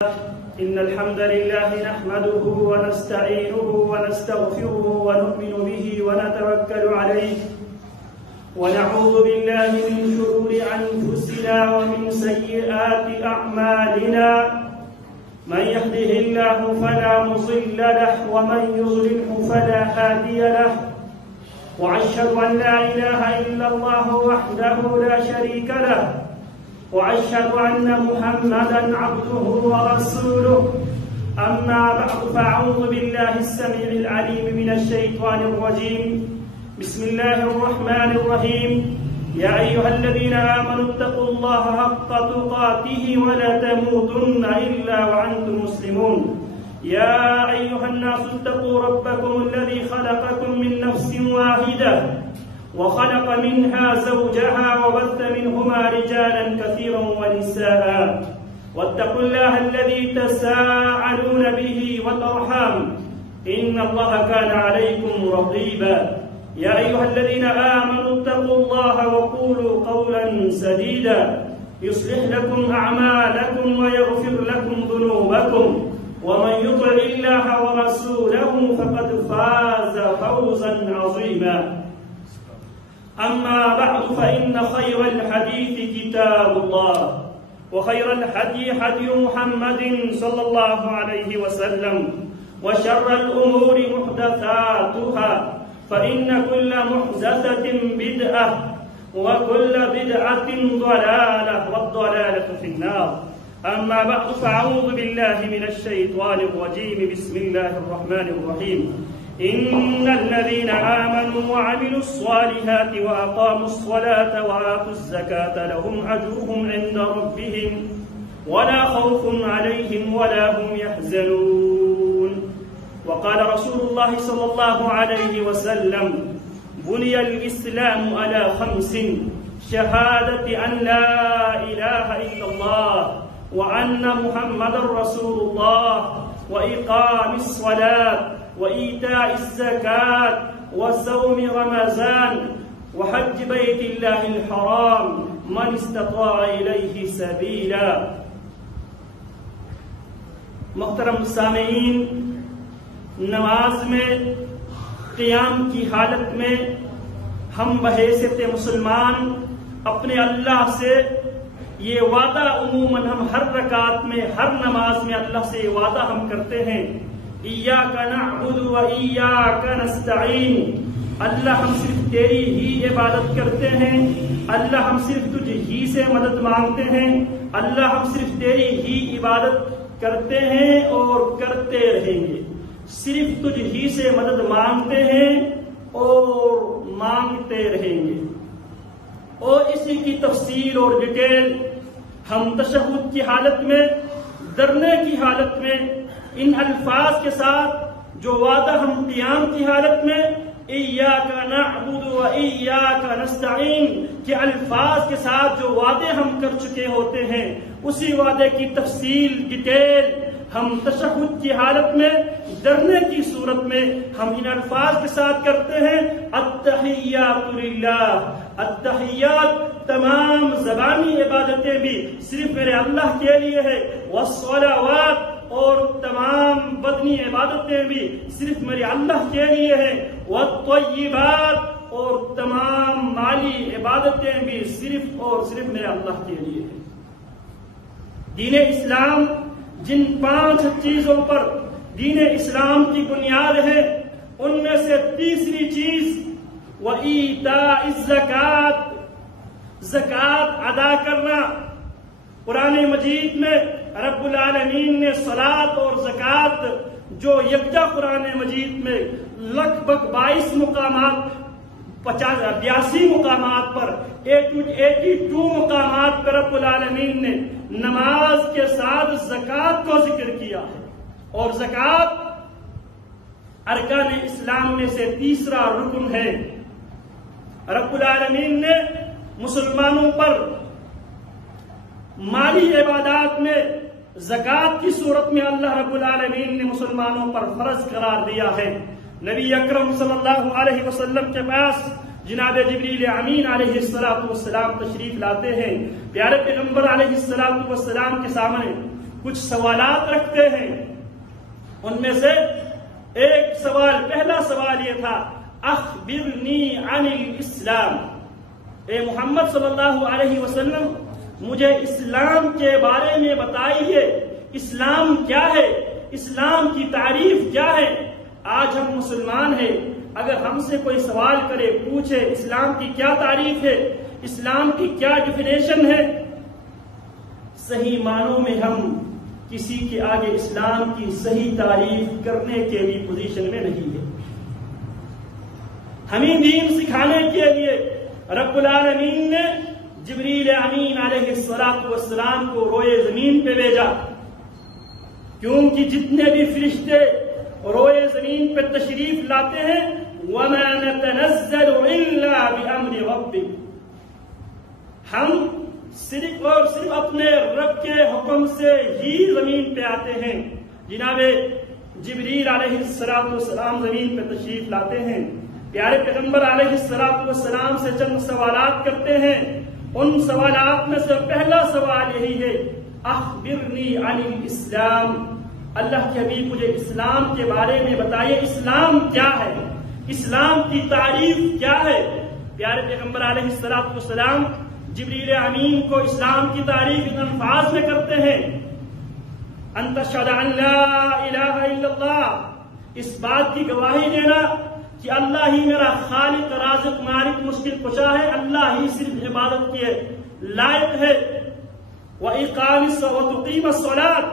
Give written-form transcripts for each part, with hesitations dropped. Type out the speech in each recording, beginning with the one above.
إن الحمد لله نحمده ونستعينه ونستغفره ونؤمن به ونتوكل عليه ونعوذ بالله من شرور أنفسنا ومن سيئات أعمالنا من يهده الله فلا مضل له ومن يضلله فلا هادي له وأشهد أن لا إله إلا الله وحده لا شريك له وأشهد أن محمدا عبده ورسوله أما بعد فأعوذ بالله السميع العليم من الشيطان الرجيم بسم الله الرحمن الرحيم يا أيها الذين آمنوا اتقوا الله حق تقاته ولا تموتن إلا وأنتم مسلمون يا أيها الناس اتقوا ربكم الذي خلقكم من نفس واحدة وخلق منها زوجها وبث منهما رجالا كثيرا ونساء واتقوا الله الذي تساءلون به والأرحام إن الله كان عليكم رقيبا يا أيها الذين آمنوا اتقوا الله وقولوا قولا سديدا يصلح لكم أعمالكم ويغفر لكم ذنوبكم ومن يطع الله ورسوله فقد فاز فوزا عظيما أما بعد فإن خير الحديث كتاب الله وخير الهدي هدي محمد صلى الله عليه وسلم وشر الأمور محدثاتها فإن كل محدثة بدعة وكل بدعة ضلالة والضلالة في النار أما بعد فأعوذ بالله من الشيطان الرجيم بسم الله الرحمن الرحيم إن الذين آمنوا وعملوا الصالحات وأقاموا الصلاة وآتوا الزكاة لهم أجرهم عند ربهم ولا خوف عليهم ولا هم يحزنون وقال رسول الله صلى الله عليه وسلم بني الإسلام على 5 شهادة أن لا إله إلا الله وأن محمد رسول الله وإقام الصلاة وإيتاء الزكاة وصوم رمضان وحج بيت الله الحرام من استطاع إليه سبيلا محترم سامعین، نماز میں قیام کی حالت میں ہم بحیثیت مسلمان اپنے اللہ سے یہ وعدہ عموماً ہم ہر رکعت میں ہر نماز میں اللہ سے یہ وعدہ ہم کرتے ہیں ایاک نعبد و ایاک نستعین، اللہ ہم صرف تیری ہی عبادت کرتے ہیں، اللہ ہم صرف تجھ ہی سے مدد مانگتے ہیں، اللہ ہم صرف تیری ہی عبادت کرتے ہیں اور کرتے رہیں گے، صرف تجھ ہی سے مدد مانگتے ہیں اور مانگتے رہیں گے۔ اور اسی کی تفصیل اور ڈیٹیل ہم تشہد کی حالت میں، درنے کی حالت میں ان الفاظ کے ساتھ جو وعدہ ہم قیام کی حالت میں ایاک نعبد و ایاک نستعین کے الفاظ کے ساتھ جو وعدے ہم کر چکے ہوتے ہیں، اسی وعدے کی تفصیل ڈیٹیل ہم تشہد کی حالت میں، ڈرنے کی صورت میں ہم ان الفاظ کے ساتھ کرتے ہیں التحیات للہ، التحیات تمام زبانی عبادتیں بھی صرف میرے اللہ کے لیے ہے، والصلوات اور تمام بدنی عبادتیں بھی صرف میرے اللہ کے لیے ہیں، والطیبات اور تمام مالی عبادتیں بھی صرف اور صرف میرے اللہ کے لیے ہیں۔ دین اسلام جن 5 چیزوں پر دین اسلام کی بنیاد ہے، ان میں سے تیسری چیز وَإِيتَاءِ الزَّكَاةِ، زکوٰۃ ادا کرنا۔ قرآن مجید میں رب العالمین نے صلاۃ اور زکوٰۃ جو یکجا قرآن مجید میں لگ بھگ 22 مقامات 82 مقامات پر 82 مقامات پر رب العالمین نے نماز کے ساتھ زکوٰۃ کو ذکر کیا ہے، اور زکوٰۃ ارکان اسلام میں سے تیسرا رکن ہے۔ رب العالمین نے مسلمانوں پر مالی عبادات میں زکوٰۃ کی صورت میں اللہ رب العالمین نے مسلمانوں پر فرض قرار دیا ہے۔ نبی اکرم صلی اللہ علیہ وسلم کے پاس جناب جبریل امین علیہ السلام تشریف لاتے ہیں، پیارے پیغمبر علیہ السلام کے سامنے کچھ سوالات رکھتے ہیں. ان میں سے ایک سوال، پہلا سوال یہ تھا اخبرنی عن الاسلام، اے محمد صلی اللہ علیہ وسلم مجھے اسلام کے بارے میں بتائیے، اسلام کیا ہے، اسلام کی تعریف کیا ہے. آج ہم مسلمان ہیں، اگر ہم سے کوئی سوال کرے، پوچھے اسلام کی کیا تعریف ہے، اسلام کی کیا ڈیفینیشن ہے، صحیح معنوں میں ہم کسی کے آگے اسلام کی صحیح تعریف کرنے کے بھی پوزیشن میں نہیں ہے. ہمیں دین سکھانے کے لیے رب العالمین نے جبریل امین علیہ السلام کو روئے زمین پہ بھیجا، کیونکہ جتنے بھی فرشتے روئے زمین پہ تشریف لاتے ہیں وَمَا نَتَنَزَّلُ إِلَّا بِأَمْرِ رَبِّكَ، ہم صرف اور صرف اپنے رب کے حکم سے ہی زمین پہ آتے ہیں. جناب جبریل علیہ السلام زمین پہ تشریف لاتے ہیں، پیارے پیغمبر علیہ السلام سے چند سوالات کرتے ہیں. ان سوالات میں سے پہلا سوال یہی ہے اخبرنی عن الاسلام، اللہ کے حبیب مجھے اسلام کے بارے میں بتائیے، اسلام کیا ہے، اسلام کی تعریف کیا ہے. پیارے پیغمبر علیہ السلام جبریل امین کو اسلام کی تعریف ان الفاظ میں کرتے ہیں ان تشہد ان لا الہ الا اللہ، اس بات کی گواہی دینا کہ اللہ ہی میرا خالق رازق مالک مشکل کشا ہے، اللہ ہی صرف عبادت کے لائق ہے. وَإِقَامِ وَتُقِيمَ الصَّلَاةِ،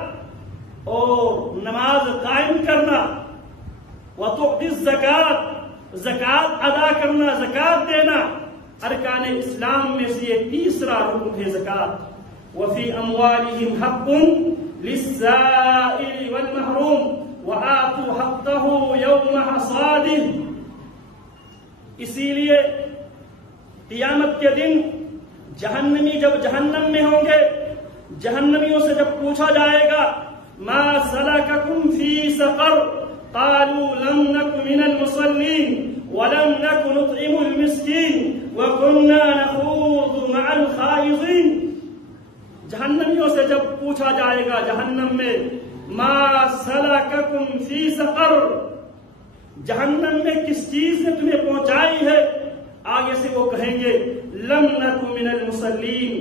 اور نماز قائم کرنا، وَتُعْطِي الزَّكَاةِ، زکوٰۃ ادا کرنا، زکوٰۃ دینا. ارکان اسلام میں سے یہ تیسرا رکن ہے زکوٰۃ. وَفِي أَمْوَالِهِمْ حَقٌّ لِلسَّائِلِ وَالْمَحْرُومِ وَآتُوا حَقَّهُ يَوْمَ حَصَادِهِ. اسی لیے قیامت کے دن جہنمی جب جہنم میں ہوں گے، جہنمیوں سے جب پوچھا جائے گا ما سلککم فی سقر قالوا لم نک من المصلین ولم نک نطعم المسکین وکنا نخوض مع الخائضین. جہنمیوں سے جب پوچھا جائے گا جہنم میں ما سلککم فی سقر، جہنم میں کس چیز نے تمہیں پہنچائی ہے، آگے سے وہ کہیں گے لم نک من المصلین،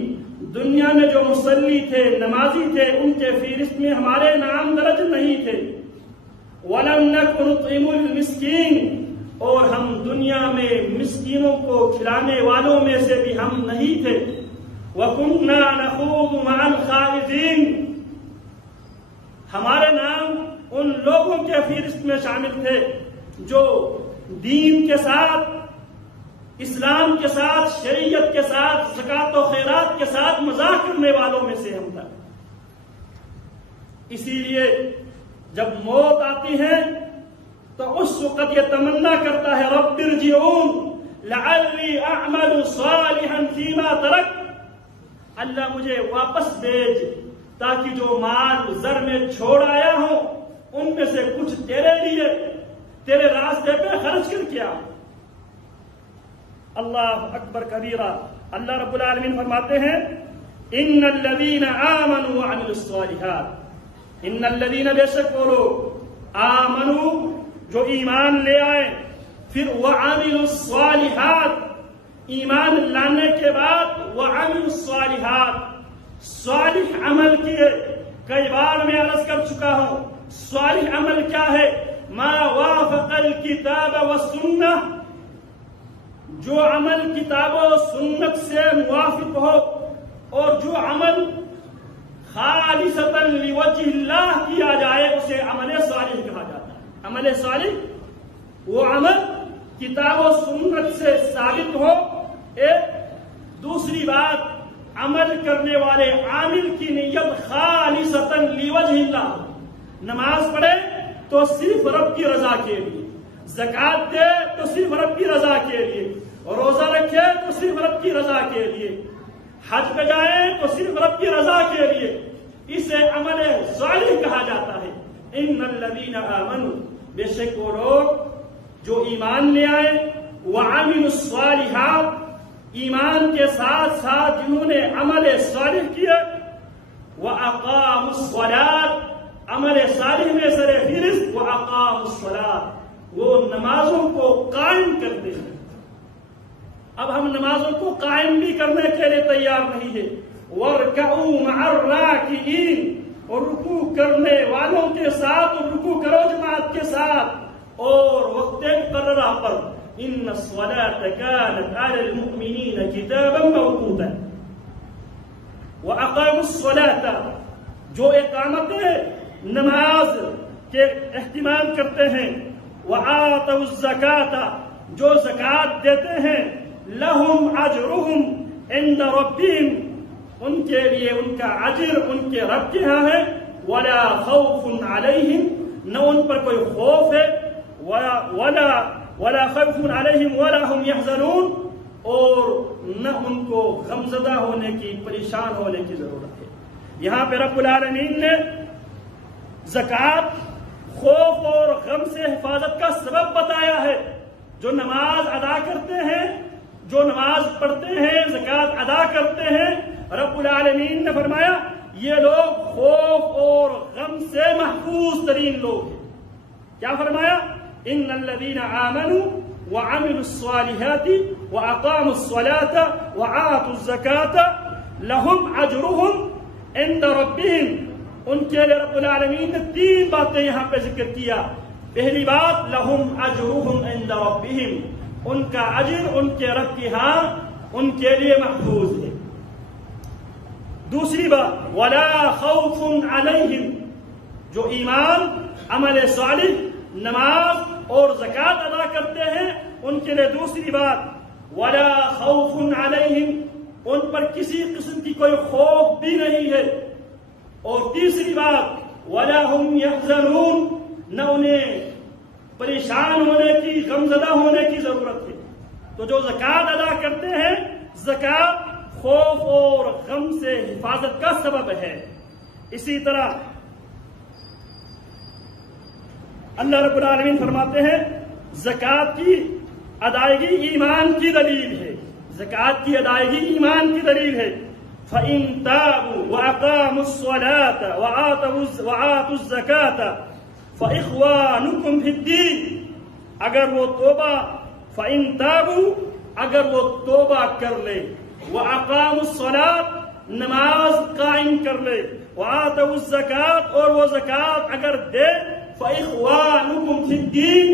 دنیا میں جو مصلی تھے، نمازی تھے، ان کے فہرست میں ہمارے نام درج نہیں تھے. وَلَمْ نَكُ نُطْعِمُ الْمِسْكِينَ، اور ہم دنیا میں مسکینوں کو کھلانے والوں میں سے بھی ہم نہیں تھے. وَكُنَّا نَخُوضُ مَعَ الْخَائِضِينَ، ہمارے نام ان لوگوں کے فہرست میں شامل تھے جو دین کے ساتھ، اسلام کے ساتھ، شریعت کے ساتھ، زکوٰۃ و خیرات کے ساتھ مذاق کرنے والوں میں سے ہم تھا. اسی لیے جب موت آتی ہے تو اس وقت یہ تمنا کرتا ہے رب ارجعون لعلی اعمل صالحا فیما ترکت، اللہ مجھے واپس بھیج تاکہ جو مال زر میں چھوڑ آیا ہوں ان میں سے کچھ تیرے لیے، تیرے راستے پہ خرچ کر کے آؤں. اللہ اکبر کبیرہ. اللہ رب العالمین فرماتے ہیں ان الذین آمنوا وعملوا الصالحات، ان الذین، بے شک وہ لوگ، آمنوا جو ایمان لے آئے، پھر وعملوا الصالحات، ایمان لانے کے بعد وعملوا الصالحات، صالح عمل کیے. کئی بار میں عرض کر چکا ہوں صالح عمل کیا ہے، ما وافق الکتاب والسنہ، جو عمل کتاب و سنت سے موافق ہو اور جو عمل خالصتاً لوجہ اللہ کیا جائے اسے عمل صالح کہا جاتا ہے. عمل صالح وہ عمل کتاب و سنت سے ثابت ہو. ایک دوسری بات، عمل کرنے والے عامل کی نیت خالصتاً لوجہ اللہ ہو. نماز پڑھے تو صرف رب کی رضا کے لیے، زکوٰۃ دے تو صرف رب کی رضا کے لیے، روزہ رکھے تو صرف رب کی رضا کے لیے، حج پہ جائے تو صرف رب کی رضا کے لیے، اسے عمل صالح کہا جاتا ہے. ان الذین آمنوا، بے شک وہ لوگ جو ایمان لے آئے، وعملوا الصالحات، ایمان کے ساتھ ساتھ جنہوں نے عمل صالح کیے، وَأَقَامُوا الصَّلَاةَ عمل صالح میں سر فہرست وَأَقَامُوا الصَّلَاةَ وہ نمازوں کو قائم کرتے ہیں. اب ہم نمازوں کو قائم بھی کرنے کے لیے تیار نہیں ہے. وَارْكَعُوا مَعَ الرَّاكِعِينَ اور رکوع کرنے والوں کے ساتھ اور رکوع کرو جماعت کے ساتھ اور وقت مقررہ پر. إِنَّ الصَّلَاةَ كَانَتْ عَلَى الْمُؤْمِنِينَ كِتَابًا مَوْقُوتًا وَأَقَامُوا الصَّلَاةَ جو اقامت نماز کے اہتمام کرتے ہیں. وَآتَوُا الزَّكَاةَ جو زکوٰۃ دیتے ہیں. لَهُمْ أَجْرُهُمْ عِنْدَ رَبِّهِمْ ان کے لیے ان کا اجر ان کے رب کے ہاں ہے. وَلَا خَوْفٌ عَلَيْهِمْ نہ ان پر کوئی خوف ہے. وَلَا خَوْفٌ عَلَيْهِمْ وَلَا هُمْ يَحْزَنُونَ اور نہ ان کو غمزدہ ہونے کی پریشان ہونے کی ضرورت ہے. یہاں پہ رب العالمین نے زکوٰۃ خوف اور غم سے حفاظت کا سبب بتایا ہے. جو نماز ادا کرتے ہیں جو نماز پڑھتے ہیں زکوٰۃ ادا کرتے ہیں رب العالمین نے فرمایا یہ لوگ خوف اور غم سے محفوظ ترین لوگ ہیں. کیا فرمایا؟ ان الذین آمنوا وعملوا الصالحات واقاموا الصلاة وآتوا الزکاة لهم اجرهم عند ربهم. ان کے لیے رب العالمین نے 3 باتیں یہاں پہ ذکر کیا. پہلی بات لهم اجرهم عند ربهم ان کا اجر ان کے رب کی ہاں ان کے لیے محفوظ ہے. دوسری بات ولا خوف علیہم جو ایمان عمل صالح نماز اور زکوٰۃ ادا کرتے ہیں ان کے لیے دوسری بات ولا خوف علیہم ان پر کسی قسم کی کوئی خوف بھی نہیں ہے. اور تیسری بات ولا هم يحزنون نہ انہیں پریشان ہونے کی غمزدہ ہونے کی ضرورت ہے. تو جو زکوٰۃ ادا کرتے ہیں زکوٰۃ خوف اور غم سے حفاظت کا سبب ہے. اسی طرح اللہ رب العالمین فرماتے ہیں زکوٰۃ کی ادائیگی ایمان کی دلیل ہے. زکوٰۃ کی ادائیگی ایمان کی دلیل ہے. فَإِن تَابُوا وَأَقَامُوا الصَّلَاةَ وَآتُوا الزَّكَاةَ فَإِخْوَانُكُمْ فِي الدِّينِ اگر وہ توبہ فَإِن تَابُوا اگر وہ توبہ کر لے وَأَقَامُوا الصَّلَاةَ نماز قائم کر لے وَآتَوُا الزَّكَاةَ اور وہ زکوٰۃ اگر دے فَإِخْوَانُكُمْ فِي الدِّينِ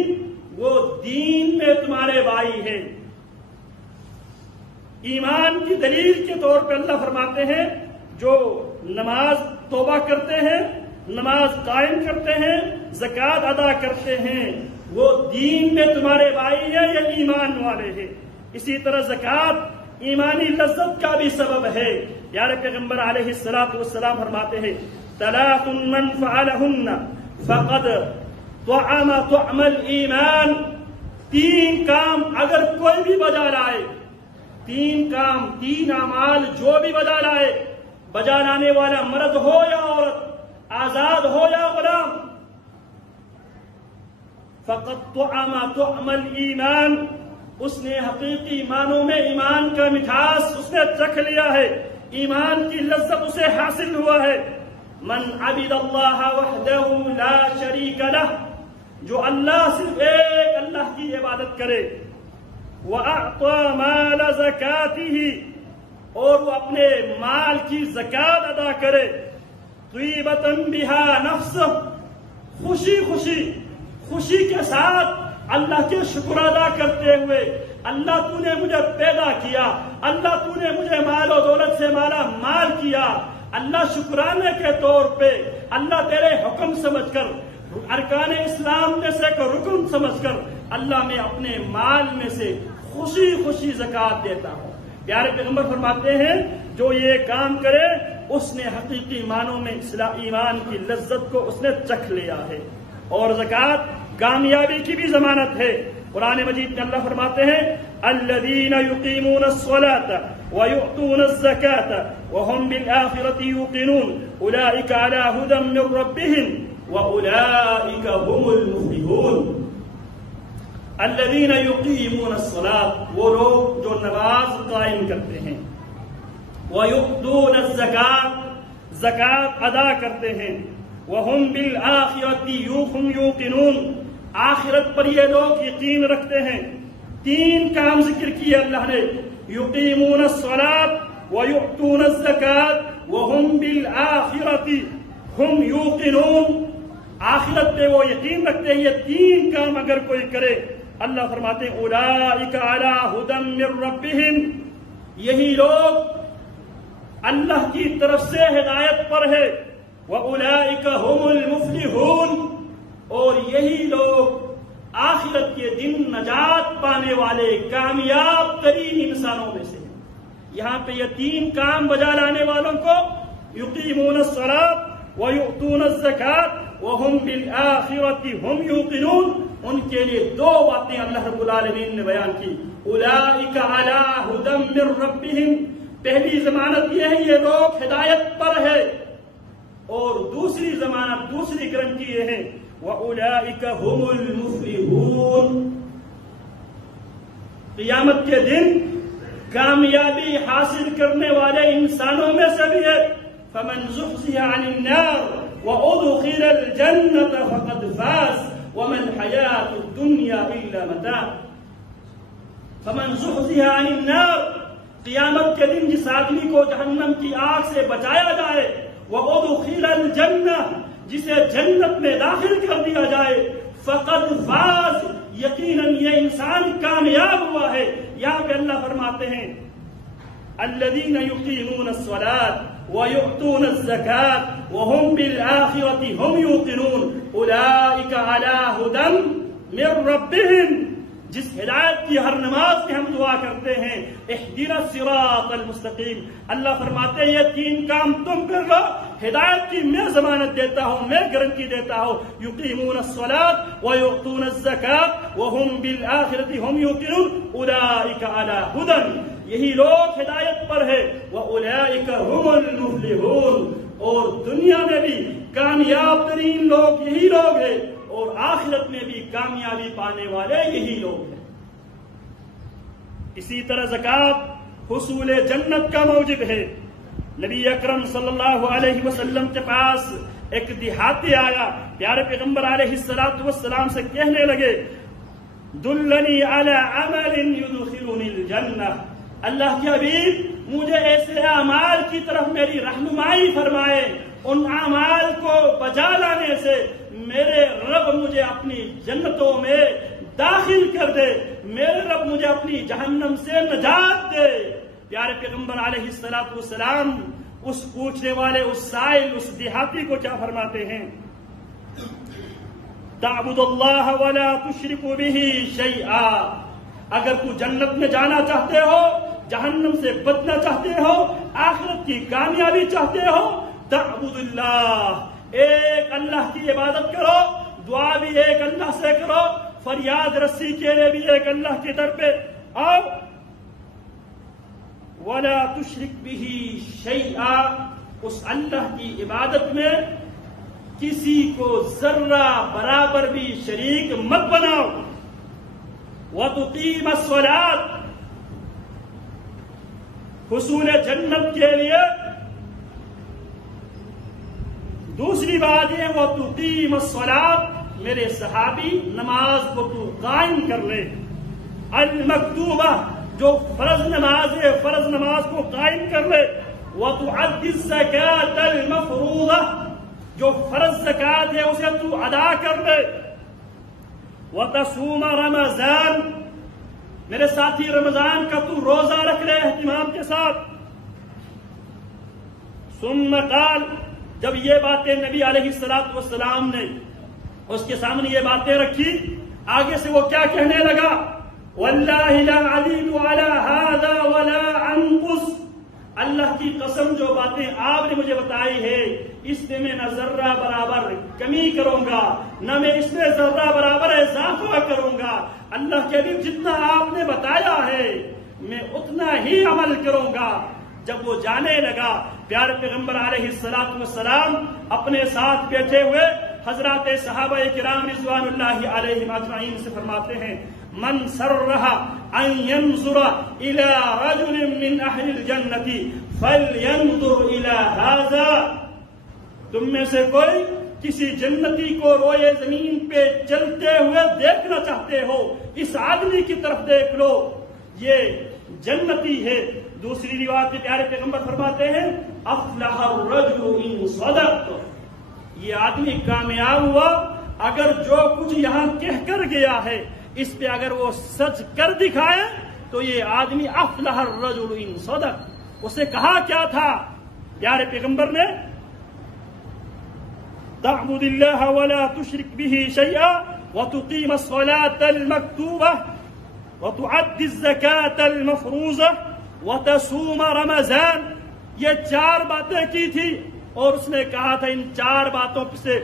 وہ دین میں تمہارے بھائی ہیں. ایمان کی دلیل کے طور پہ اللہ فرماتے ہیں جو نماز توبہ کرتے ہیں نماز قائم کرتے ہیں زکوٰۃ ادا کرتے ہیں وہ دین میں تمہارے بھائی ہیں یا ایمان والے ہیں. اسی طرح زکوٰۃ ایمانی لذت کا بھی سبب ہے. پیارے پیغمبر علیہ الصلوۃ والسلام فرماتے ہیں ثلاث من فعلهن فقد طعم الایمان 3 کام اگر کوئی بھی بجا لائے 3 کام 3 اعمال جو بھی بجا لائے بجا لانے والا مرد ہو یا عورت آزاد ہو یا غلام فقد طعم الایمان اس نے حقیقی معنوں میں ایمان کا مٹھاس اس نے چکھ لیا ہے. ایمان کی لذت اسے حاصل ہوا ہے. من عبد اللہ وحدہ لا شریک لہ جو اللہ صرف ایک اللہ کی عبادت کرے وَأَعْطَى مَالَ زَكَاتِهِ اور وہ اپنے مال کی زکوٰۃ ادا کرے طیبۃ بِهَا نَفْسُهُ خوشی کے ساتھ اللہ کے شکر ادا کرتے ہوئے اللہ تو نے مجھے پیدا کیا اللہ تو نے مجھے مال و دولت سے مالا مال کیا اللہ شکرانے کے طور پہ اللہ تیرے حکم سمجھ کر ارکان اسلام میں سے ایک رکن سمجھ کر اللہ میں اپنے مال میں سے خوشی زکوٰۃ دیتا ہوں. پیارے پیغمبر فرماتے ہیں جو یہ کام کرے اس نے حقیقی معنوں میں ایمان کی لذت کو اس نے چکھ لیا ہے. اور زکوٰۃ کامیابی کی بھی ضمانت ہے. قرآن مجید میں اللہ فرماتے ہیں الذین یقیمون الصلاة ویؤتون الزکاة وهم بالآخرة یوقنون اولئک علی ھدی من ربهم واولئک هم المفلحون. الذین یقیمون الصلاة وہ لوگ جو نماز قائم کرتے ہیں ویؤتون الزکاة زکات ادا کرتے ہیں. وَهُمْ بِالْآخِرَةِ هُمْ يُوقِنُونَ, آخرت پر یہ لوگ یقین رکھتے ہیں. 3 کام ذکر کیے اللہ نے, يُقِيمُونَ الصَّلَاةَ وَيُؤْتُونَ الزَّكَاةَ وَهُمْ بِالْآخِرَةِ هُمْ يُوقِنُونَ. آخرت پہ وہ یقین رکھتے ہیں. یہ 3 کام اگر کوئی کرے, اللہ فرماتے ہیں اولئک علی ھدی من ربہم, یہی لوگ اللہ کی طرف سے ہدایت پر ہے. وَأُولَئِكَ هُمُ الْمُفْلِحُونَ, اور یہی لوگ آخرت کے دن نجات پانے والے کامیاب ترین انسانوں میں سے. یہاں پہ یہ 3 کام بجا لانے والوں کو یقیمون الصلاۃ ویؤتون الزکاۃ وہم بالآخرۃ ہم یوقنون, ان کے لیے 2 باتیں اللہ رب العالمین نے بیان کی. اولئک علی ھدی من ربہم, پہلی ضمانت یہ ہے یہ لوگ ہدایت پر ہے, اور دوسری ضمانت, دوسری گارنٹی یہ ہے وَأُولَئِكَ هُمُ الْمُفْلِحُونَ, قیامت کے دن کامیابی حاصل کرنے والے انسانوں میں سے بھی ہے. فَمَنْ زُحْزِحَ عَنِ النَّارِ وَأُدْخِلَ الْجَنَّةَ فَقَدْ فَازَ وَمَا الْحَيَاةُ الدُّنْيَا إِلَّا مَتَاعٌ. فَمَنْ زُحْزِحَ عَنِ النَّارِ, قیامت کے دن جس آدمی کو جہنم کی آگ سے بچایا جائے, وَأُدْخِلَ الْجَنَّةَ, جسے جنت میں داخل کر دیا جائے, فقد فاز, یقیناً یہ انسان کامیاب ہوا ہے. یہاں پہ اللہ فرماتے ہیں الذین یقیمون الصلاۃ ویؤتون الزکاۃ وہم بالآخرۃ ہم یوقنون اولئک علی ھدی من ربہم. جس ہدایت کی ہر نماز میں ہم دعا کرتے ہیں اہدنا الصراط المستقیم, اللہ فرماتے ہیں یہ 3 کام تم کر لو, ہدایت کی میں ضمانت دیتا ہوں, میں گارنٹی دیتا ہوں. یقیمون الصلاۃ ویؤتون الزکاۃ وہم بالآخرۃ ہم یوقنون اولئک علی ھدی, یہی لوگ ہدایت پر ہے. وَأُولَئِكَ هُمُ الْمُفْلِحُونَ, اور دنیا میں بھی کامیاب ترین لوگ یہی لوگ ہیں, اور آخرت میں بھی کامیابی پانے والے یہی لوگ ہیں. اسی طرح زکات حصول جنت کا موجب ہے. نبی اکرم صلی اللہ علیہ وسلم کے پاس ایک دیہاتی آیا, پیارے پیغمبر علیہ السلام سے کہنے لگے دلنی علی عمل یدخلنی الجنہ, اللہ کے حبیب مجھے ایسے اعمال کی طرف میری رہنمائی فرمائے, ان اعمال کو بجا لانے سے میرے رب مجھے اپنی جنتوں میں داخل کر دے, میرے رب مجھے اپنی جہنم سے نجات دے. پیارے پیغمبر علیہ السلام اس پوچھنے والے, اس سائل, اس دیہاتی کو کیا فرماتے ہیں؟ تعبد اللہ ولا تشرک بہ شیئا, اگر تو جنت میں جانا چاہتے ہو, جہنم سے بچنا چاہتے ہو, آخرت کی کامیابی چاہتے ہو, تعبد اللہ, ایک اللہ کی عبادت کرو, دعا بھی ایک اللہ سے کرو, فریاد رسی کے لیے بھی ایک اللہ کی طرف پہ آؤ. ولا تشرک بہ شیئا, اس اللہ کی عبادت میں کسی کو ذرہ برابر بھی شریک مت بناؤ. وتقیم الصلاۃ, حصول جنت کے لیے دوسری بات یہ وتقیم الصلاۃ, میرے صحابی نماز کو تو قائم کر لے. المکتوبہ, جو فرض نماز ہے فرض نماز کو قائم کر لے. وتؤدی الزکاۃ المفروضہ, جو فرض زکات ہے اسے تو ادا کر لے. وتصوم رمضان, میرے ساتھی رمضان کا تو روزہ رکھ لے اہتمام کے ساتھ. ثم قال, جب یہ باتیں نبی علیہ السلام نے اس کے سامنے یہ باتیں رکھی, آگے سے وہ کیا کہنے لگا؟ واللہ لا ازید علی ھذا ولا انقص, اللہ کی قسم جو باتیں آپ نے مجھے بتائی ہے اس میں نہ ذرہ برابر کمی کروں گا, نہ میں اس میں ذرہ برابر اضافہ کروں گا. اللہ کے بھی جتنا آپ نے بتایا ہے میں اتنا ہی عمل کروں گا. جب وہ جانے لگا, پیارے پیغمبر علیہ السلام اپنے ساتھ بیٹھے ہوئے حضرات صحابہ کرام رضوان اللہ علیہم اجمعین سے فرماتے ہیں من سرہ ان ينظر الى رجل من اہل الجنة فلینظر الى هذا, تم میں سے کوئی کسی جنتی کو روئے زمین پہ چلتے ہوئے دیکھنا چاہتے ہو، اس آدمی کی طرف دیکھ لو، یہ جنتی ہے۔ دوسری روایت میں پیارے پیغمبر فرماتے ہیں افلح الرجل ان صدق، یہ آدمی کامیاب ہوا اگر جو کچھ یہاں کہہ کر گیا ہے اس پہ اگر وہ سچ کر دکھائے تو یہ آدمی افلح الرجل ان صدق۔ اسے کہا کیا تھا پیارے پیغمبر نے؟ تعبد اللہ ولا تشرک به شیئا وتقیم الصلاة المکتوبہ وتعد الزکاة المفروضہ وتصوم رمضان، یہ 4 باتیں کی تھی اور اس نے کہا تھا ان 4 باتوں سے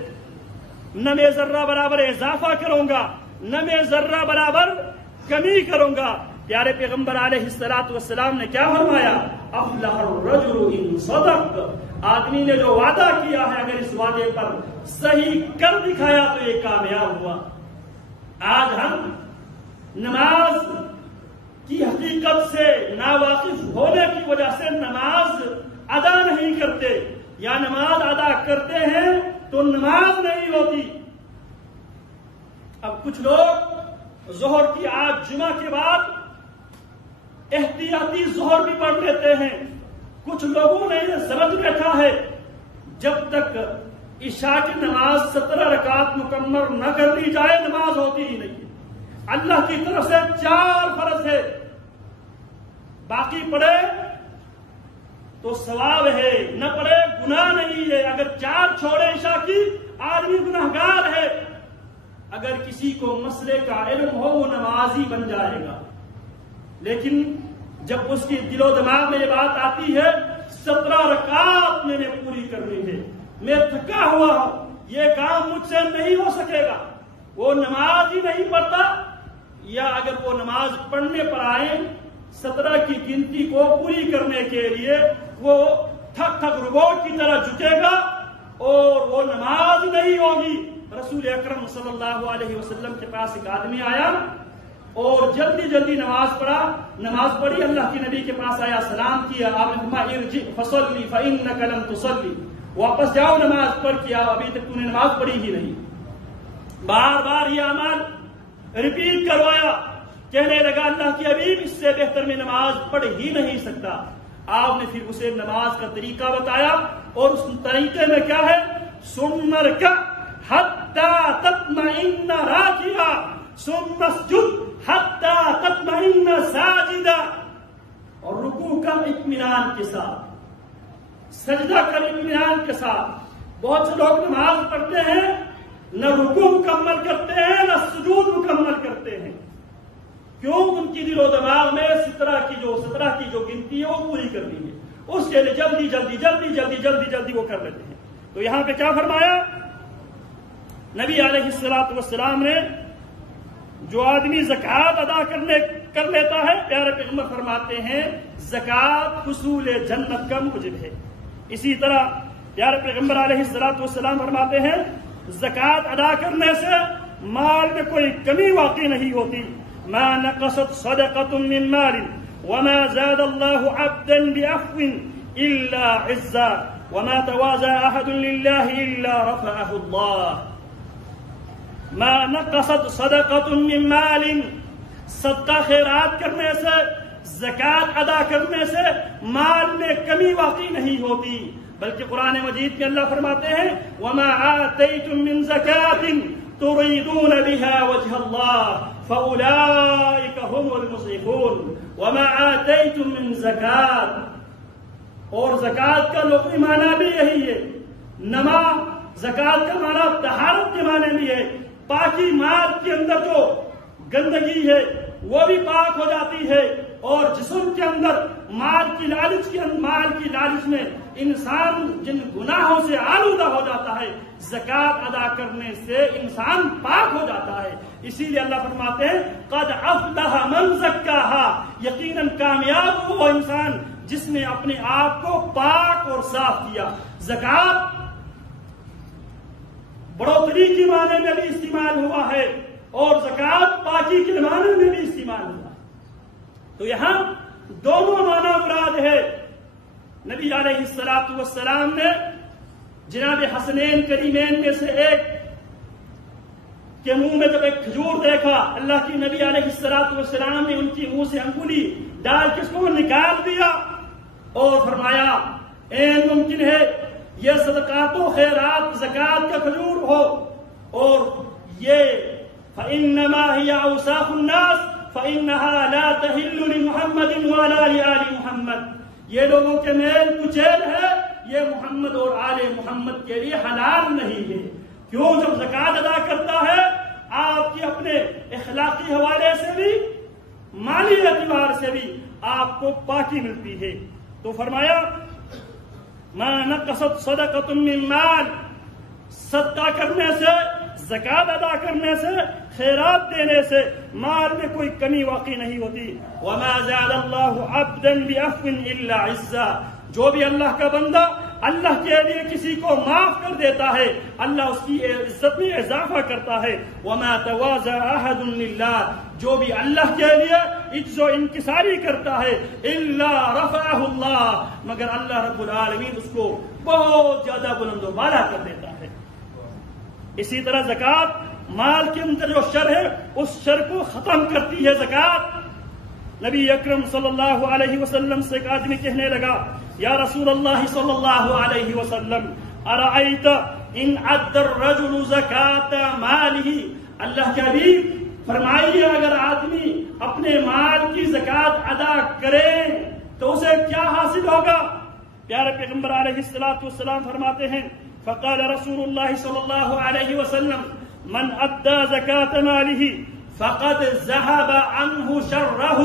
نہ میں ذرہ برابر اضافہ کروں گا نہ میں ذرہ برابر کمی کروں گا۔ پیارے پیغمبر علیہ الصلوۃ والسلام نے کیا فرمایا؟ افلح الرجل ان صدق، آدمی نے جو وعدہ کیا ہے اگر اس وعدے پر صحیح کر دکھایا تو یہ کامیاب ہوا۔ آج ہم نماز کی حقیقت سے ناواقف ہونے کی وجہ سے نماز ادا نہیں کرتے، یا نماز ادا کرتے ہیں تو نماز نہیں ہوتی۔ اب کچھ لوگ ظہر کی آج جمعہ کے بعد احتیاطی ظہر بھی پڑھ لیتے ہیں۔ کچھ لوگوں نے یہ سمجھ بیٹھا ہے جب تک عشاء کی نماز 17 رکعت مکمل نہ کر لی جائے نماز ہوتی ہی نہیں۔ اللہ کی طرف سے 4 فرض ہے، باقی پڑھے تو ثواب ہے، نہ پڑھے گناہ نہیں ہے۔ اگر 4 چھوڑے عشاء کی آدمی گناہگار ہے۔ اگر کسی کو مسئلے کا علم ہو وہ نمازی بن جائے گا، لیکن جب اس کی دل و دماغ میں یہ بات آتی ہے 17 رکعت میں نے پوری کرنی ہے، میں تھکا ہوا ہوں، یہ کام مجھ سے نہیں ہو سکے گا، وہ نماز ہی نہیں پڑھتا، یا اگر وہ نماز پڑھنے پر آئے 17 کی گنتی کو پوری کرنے کے لیے وہ تھک تھک روبوٹ کی طرح جھکے گا اور وہ نماز نہیں ہوگی۔ رسول اکرم صلی اللہ علیہ وسلم کے پاس ایک آدمی آیا اور جلدی جلدی نماز پڑھا، نماز پڑھی، اللہ کے نبی کے پاس آیا، سلام کیا، آپ نے فرمایا ارجع فصلی فإنک لم تصلی، واپس جاؤ نماز پڑھ کے آؤ، ابھی تک تو نے نماز پڑھی ہی نہیں۔ بار بار یہ اعمال ریپیٹ کروایا، کہنے لگا اللہ کے حبیب اس سے بہتر میں نماز پڑھ ہی نہیں سکتا۔ آپ نے پھر اسے نماز کا طریقہ بتایا اور اس طریقے میں کیا ہے؟ ثم ارکع حتی تطمئن راکعا ثم اسجد حتی تطمئن ساجدا، اور رکوع کا اطمینان کے ساتھ، سجدہ کا اطمینان کے ساتھ۔ بہت سے لوگ نماز پڑھتے ہیں نہ رکوع مکمل کرتے ہیں نہ سجود مکمل کرتے ہیں، کیوں؟ ان کی دل و دماغ میں 17 کی جو گنتی ہے وہ پوری کرنی ہے، اس کے لیے جلدی وہ کر لیتے ہیں۔ تو یہاں پہ کیا فرمایا نبی علیہ الصلوۃ والسلام نے؟ جو آدمی زکوٰۃ ادا کر لیتا ہے، پیارے پیغمبر فرماتے ہیں زکوٰۃ حصول جنت کا موجب ہے۔ اسی طرح پیارے پیغمبر علیہ الصلوۃ والسلام فرماتے ہیں زکوٰۃ ادا کرنے سے مال میں کوئی کمی واقع نہیں ہوتی۔ ما نقصت صدقة من مال وما زاد الله عبدا بعفو إلا عزا وما تواضع أحد لله إلا رفعه الله۔ ما نقصت صدقة من مال، صدقہ خیرات کرنے سے، زکوٰۃ ادا کرنے سے مال میں کمی واقع نہیں ہوتی، بلکہ قرآن مجید میں اللہ فرماتے ہیں وما آتيتم من زكاة تريدون بها وجه الله فأولئك هم المضعفون وما آتيتم من زكاة، اور زکوٰۃ کا لغوی معنی بھی یہی ہے، نما، زکوٰۃ کا معنی طہارت کے معنی بھی ہے، پاکی، مال کے اندر جو گندگی ہے وہ بھی پاک ہو جاتی ہے، اور جسم کے اندر مال کی لالچ میں انسان جن گناہوں سے آلودہ ہو جاتا ہے زکوٰۃ ادا کرنے سے انسان پاک ہو جاتا ہے۔ اسی لیے اللہ فرماتے ہیں قد افلح من زکاہا، یقیناً کامیاب وہ انسان جس نے اپنے آپ کو پاک اور صاف کیا۔ زکوٰۃ بڑھوتری کے معنی میں بھی استعمال ہوا ہے اور زکوٰۃ پاکی کے معنی میں بھی استعمال ہوا ہے، تو یہاں دونوں معنی مراد ہے۔ نبی علیہ الصلوۃ والسلام نے جناب حسنین کریمین میں سے ایک کے منہ میں جب ایک کھجور دیکھا، اللہ کی نبی علیہ السلام نے ان کی منہ سے انگلی ڈال کے اس کو نکال دیا اور فرمایا این ممکن ہے یہ صدقات و خیرات زکات کا کھجور ہو، اور یہ فإنما هي أوساخ الناس فإنها لا تحل لمحمد ولا لآل محمد، یہ لوگوں کے میل کچیل ہے، یہ محمد اور آل محمد کے لیے حلال نہیں ہے۔ کیوں؟ جب زکات ادا کرتا ہے آپ کی اپنے اخلاقی حوالے سے بھی مالی اعتبار سے بھی آپ کو پاکی ملتی ہے۔ تو فرمایا ما نقصت صدقۃ من مال، صدقہ کرنے سے، زکات ادا کرنے سے، خیرات دینے سے مال میں کوئی کمی واقع نہیں ہوتی۔ وما زاد اللہ عبدا بعفو الا عزا، جو بھی اللہ کا بندہ اللہ کے لیے کسی کو معاف کر دیتا ہے اللہ اس کی عزت میں اضافہ کرتا ہے۔ وما تواضع احد للہ، جو بھی اللہ کے لیے عجز و انکساری کرتا ہے الا رفعہ اللہ، مگر اللہ رب العالمین اس کو بہت زیادہ بلند و بالا کر دیتا ہے۔ اسی طرح زکات مال کے اندر جو شر ہے اس شر کو ختم کرتی ہے زکات۔ نبی اکرم صلی اللہ علیہ وسلم سے ایک آدمی کہنے لگا یا رسول اللہ صلی اللہ علیہ وسلم ارأیت ان ادى الرجل زکات مالہ، اللہ کے حبیب فرمائیے اگر آدمی اپنے مال کی زکات ادا کرے تو اسے کیا حاصل ہوگا؟ پیارے پیغمبر علیہ السلام فرماتے ہیں فقال رسول اللہ صلی اللہ علیہ وسلم من ادى زکات مالہ فقد ذهب عنه شرہ،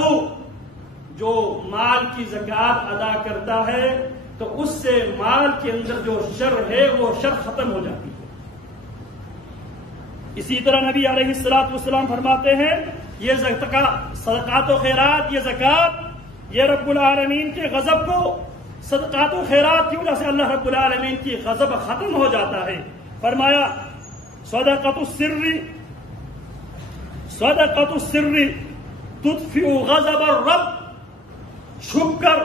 جو مال کی زکات ادا کرتا ہے تو اس سے مال کے اندر جو شر ہے وہ شر ختم ہو جاتی ہے۔ اسی طرح نبی علیہ السلام فرماتے ہیں یہ صدقات و خیرات، یہ زکات، یہ رب العالمین کے غضب کو، صدقات و خیرات کی وجہ سے اللہ رب العالمین کی غضب ختم ہو جاتا ہے۔ فرمایا صدقۃ السر تطفئ غضب الرب، چھپ کر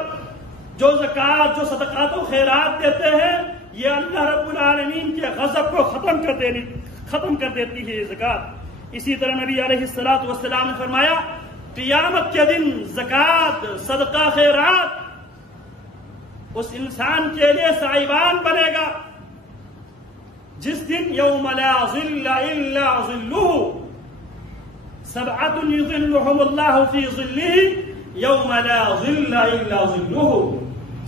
جو زکات، جو صدقات و خیرات دیتے ہیں یہ اللہ رب العالمین کے غضب کو ختم کر دیتی ہے یہ زکات۔ اسی طرح نبی علیہ السلام نے فرمایا قیامت کے دن زکات، صدقہ، خیرات اس انسان کے لیے سائبان بنے گا جس دن یوم لا ظل الا ظلہ، سبعۃ یظلھم اللہ فی ظلہ یوم لا ظل الا ظلہ،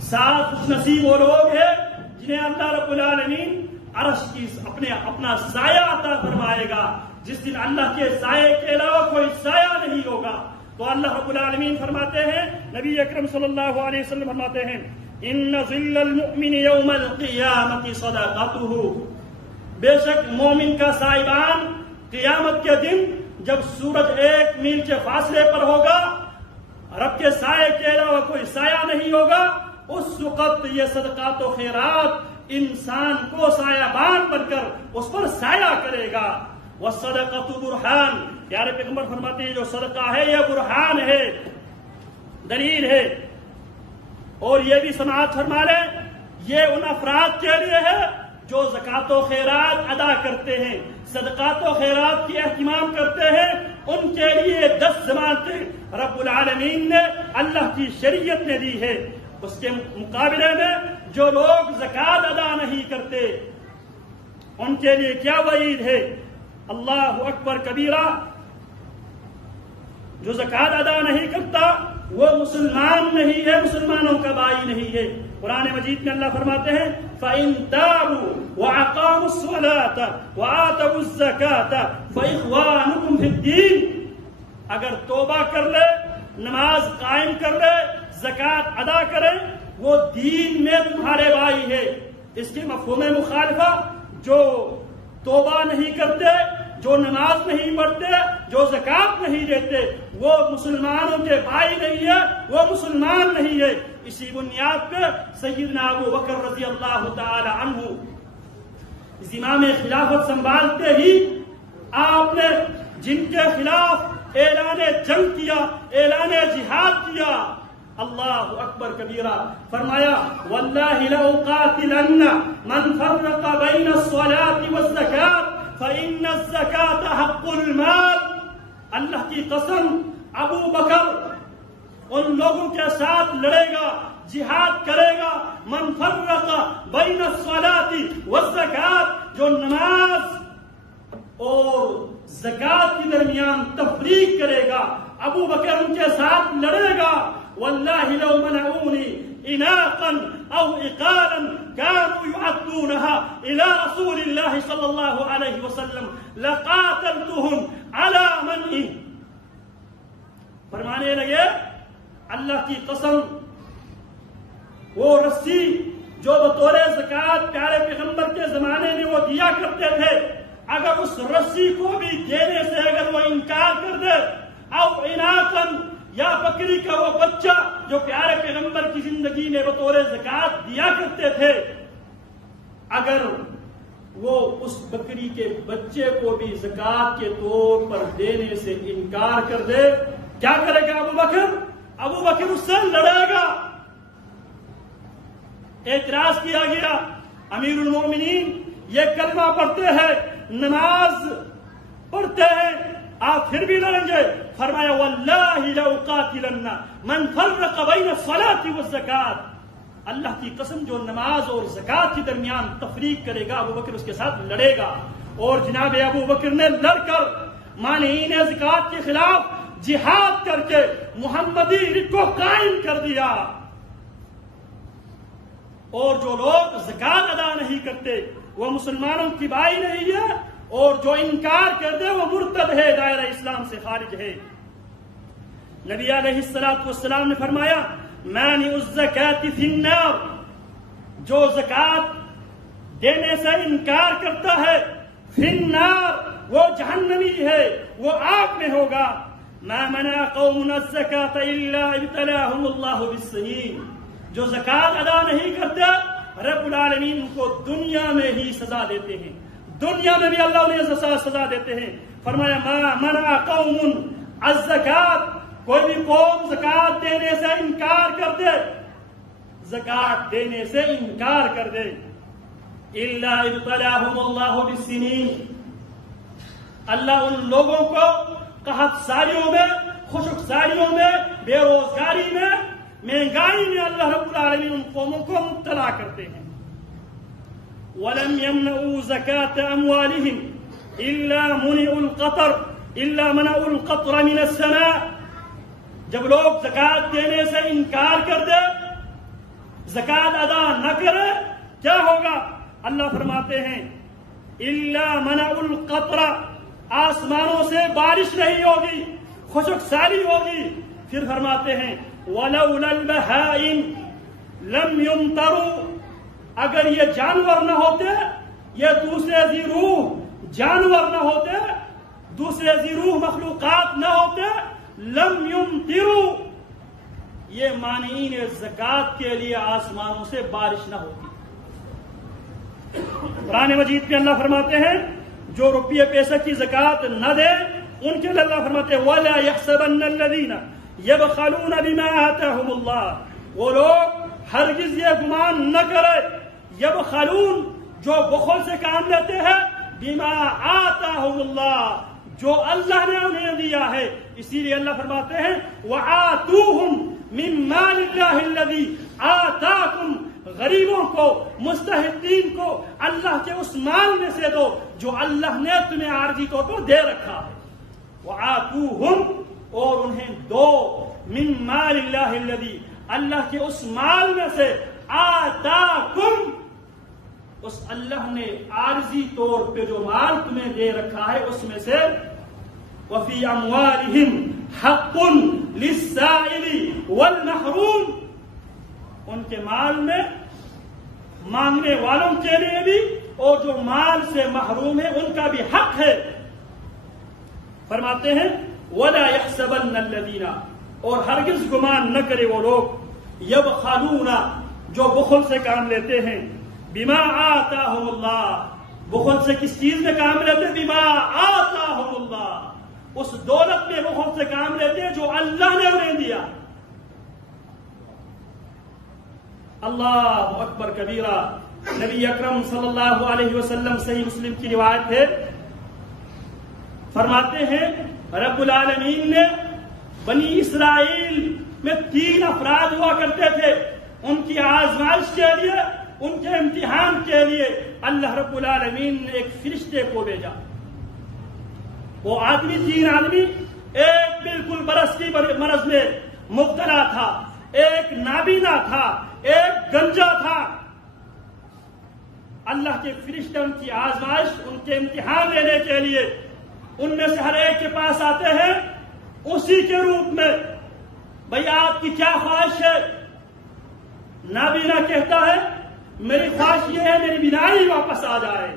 7 خوش نصیب وہ لوگ ہیں جنہیں اللہ رب العالمین عرش کی اپنا سایہ عطا فرمائے گا، جس دن اللہ کے سائے کے علاوہ کوئی سایہ نہیں ہوگا۔ تو اللہ رب العالمین فرماتے ہیں، نبی اکرم صلی اللہ علیہ وسلم فرماتے ہیں ان ظل المؤمن یوم القیامت صدقتہ، بے شک مومن کا سائبان قیامت کے دن جب سورج 1 میل کے فاصلے پر ہوگا، رب کے سائے کے علاوہ کوئی سایہ نہیں ہوگا، اس وقت یہ صدقات و خیرات انسان کو سایہ بان بن کر اس پر سایہ کرے گا۔ والصدقۃ برہان، پیارے پیغمبر فرماتے ہیں جو صدقہ ہے یہ برہان ہے، دلیل ہے۔ اور یہ بھی سماعت فرما لیں یہ ان افراد کے لیے ہے جو زکات و خیرات ادا کرتے ہیں، صدقات و خیرات کی اہتمام کرتے ہیں، ان کے لیے 10 ضمانتیں رب العالمین نے، اللہ کی شریعت نے دی ہے۔ اس کے مقابلے میں جو لوگ زکات ادا نہیں کرتے ان کے لیے کیا وعید ہے؟ اللہ اکبر کبیرہ، جو زکات ادا نہیں کرتا وہ مسلمان نہیں ہے، مسلمانوں کا بھائی نہیں ہے۔ قرآن مجید میں اللہ فرماتے ہیں فَإِن تَابُوا وَأَقَامُوا الصَّلَاةَ وَآتَوُا الزَّكَاةَ فَإِخْوَانُكُمْ فِي الدِّينِ، اگر توبہ کر لے، نماز قائم کر لے، زکات ادا کرے، وہ دین میں تمہارے بھائی ہے۔ اس کے مفہوم مخالفہ جو توبہ نہیں کرتے، جو نماز نہیں پڑھتے، جو زکات نہیں دیتے وہ مسلمانوں کے بھائی نہیں ہے، وہ مسلمان نہیں ہے۔ اسی بنیاد پہ سیدنا ابو بکر رضی اللہ تعالی عنہ زمام خلافت سنبھالتے ہی آپ نے جن کے خلاف اعلان جنگ کیا، اعلان جہاد کیا، اللہ اکبر کبیرہ. فرمایا واللہ لأقاتلن من فرق بین الصلاة والزکاة فإن الزکاة حق المال. اللہ کی قسم ابو بکر ان لوگوں کے ساتھ لڑے گا، جہاد کرے گا. من فرق بین الصلاة والزکاة، جو نماز اور زکات کے درمیان تفریق کرے گا، ابو بکر ان کے ساتھ لڑے گا. واللہ لو منعونی اناقا او اقالا كانوا يعدونها الى رسول اللہ صلی اللہ علیہ وسلم لقاتلتهم على منعه. فرمانے لگے اللہ کی قسم وہ رسی جو بطور زکات پیارے پیغمبر کے زمانے میں وہ دیا کرتے تھے، اگر اس رسی کو بھی دینے سے اگر وہ انکار کر دے، او عناقن یا بکری کا وہ بچہ جو پیارے پیغمبر کی زندگی میں بطور زکات دیا کرتے تھے، اگر وہ اس بکری کے بچے کو بھی زکات کے طور پر دینے سے انکار کر دے، کیا کرے گا ابو بکر؟ ابو بکر اس سے لڑے گا. اعتراض کیا گیا امیر المومنین یہ کلمہ پڑھتے ہیں، نماز پڑھتے ہیں، آپ پھر بھی لڑیں گے؟ فرمایا واللہ لأقاتلن من فرق بین الصلاة والزکاة. اللہ کی قسم جو نماز اور زکات کے درمیان تفریق کرے گا ابو بکر اس کے ساتھ لڑے گا. اور جناب ابو بکر نے لڑ کر مانعین زکات کے خلاف جہاد کر کے محمدی کو قائم کر دیا. اور جو لوگ زکات ادا نہیں کرتے وہ مسلمانوں کی بائی نہیں ہے، اور جو انکار کر دے وہ مرتد ہے، دائرہ اسلام سے خارج ہے. نبی علیہ الصلوۃ والسلام نے فرمایا مانع الزکاة فی النار، جو زکات دینے سے انکار کرتا ہے فی النار وہ جہنمی ہے، وہ آگ میں ہوگا. ما منع قوم الزکاة الا ابتلاهم اللہ بالسنین، جو زکات ادا نہیں کرتے رب العالمین ان کو دنیا میں ہی سزا دیتے ہیں، دنیا میں بھی اللہ انہیں سزا دیتے ہیں. فرمایا ما منع قوم الزکاة، کوئی بھی قوم زکات دینے سے انکار کر دے، زکات دینے سے انکار کر دے، الا ابتلاهم اللہ بالسنین، اللہ ان لوگوں کو قحط سالیوں میں، خشک سالیوں میں، بے روزگاری میں، مہنگائی میں اللہ رب العالمین ان قوموں کو مبتلا کرتے ہیں. وَلَمْ يَمْنَعُوا زَكَاةَ أَمْوَالِهِمْ إِلَّا مَنَعُوا الْقَطْرَ مِنَ السَّمَاءِ. جب لوگ زکات دینے سے انکار کر دے، زکات ادا نہ کرے، کیا ہوگا؟ اللہ فرماتے ہیں إِلَّا مَنَعُوا الْقَطْرَ، آسمانوں سے بارش نہیں ہوگی، خشک سالی ہوگی. پھر فرماتے ہیں وَلَوْلَا الْبَهَائِمْ لَمْ يُمْطَرُوا، اگر یہ جانور نہ ہوتے، یہ دوسرے ذی روح جانور نہ ہوتے، دوسرے ذی روح مخلوقات نہ ہوتے، لم یمطروا، یہ مانعین زکات کے لیے آسمانوں سے بارش نہ ہوتی. قرآن مجید میں اللہ فرماتے ہیں جو روپیے پیسے کی زکات نہ دے ان کے لیے اللہ فرماتے ہیں وَلَا يَحْسَبَنَّ الَّذِينَ يَبْخَلُونَ بِمَا آتَاهُمُ اللَّهُ، وہ لوگ ہرگز یہ گمان نہ کرے، یبخلون جو بخل سے کام لیتے ہیں، بما آتاہم اللہ جو اللہ نے انہیں دیا ہے. اسی لیے اللہ فرماتے ہیں وآتوہم من مال اللہ الذی آتاکم، غریبوں کو، مستحقین کو اللہ کے اس مال میں سے دو جو اللہ نے تمہیں عارضی طور پر دے رکھا ہے. وآتوہم، اور انہیں دو، من مال اللہ الذی، اللہ کے اس مال میں سے، آتاکم، اس اللہ نے عارضی طور پہ جو مال تمہیں دے رکھا ہے اس میں سے. وفی اموالہم حق للسائل والمحروم، ان کے مال میں مانگنے والوں کے لیے بھی اور جو مال سے محروم ہے ان کا بھی حق ہے. فرماتے ہیں وَلَا يَحْسَبَنَّ الَّذِينَ، اور ہرگز گمان نہ کرے وہ لوگ، یبخلون جو بخل سے کام لیتے ہیں، بما آتاہم اللہ، بخل سے کس چیز میں کام لیتے ہیں؟ بما آتاہم اللہ، اس دولت میں بخل سے کام لیتے ہیں جو اللہ نے انہیں دیا. اللہ اکبر کبیرہ. نبی اکرم صلی اللہ علیہ وسلم صحیح مسلم کی روایت ہے، فرماتے ہیں رب العالمین نے بنی اسرائیل میں 3 افراد ہوا کرتے تھے، ان کی آزمائش کے لیے، ان کے امتحان کے لیے اللہ رب العالمین نے ایک فرشتے کو بھیجا. وہ آدمی 3 آدمی، ایک بالکل برس کی مرض میں مبتلا تھا، ایک نابینا تھا، ایک گنجا تھا. اللہ کے فرشتے ان کی آزمائش، ان کے امتحان لینے کے لیے ان میں سے ہر ایک کے پاس آتے ہیں اسی کے روپ میں. بھئی آپ کی کیا خواہش ہے؟ نابینا کہتا ہے میری خواہش یہ ہے میری بینائی واپس آ جائے.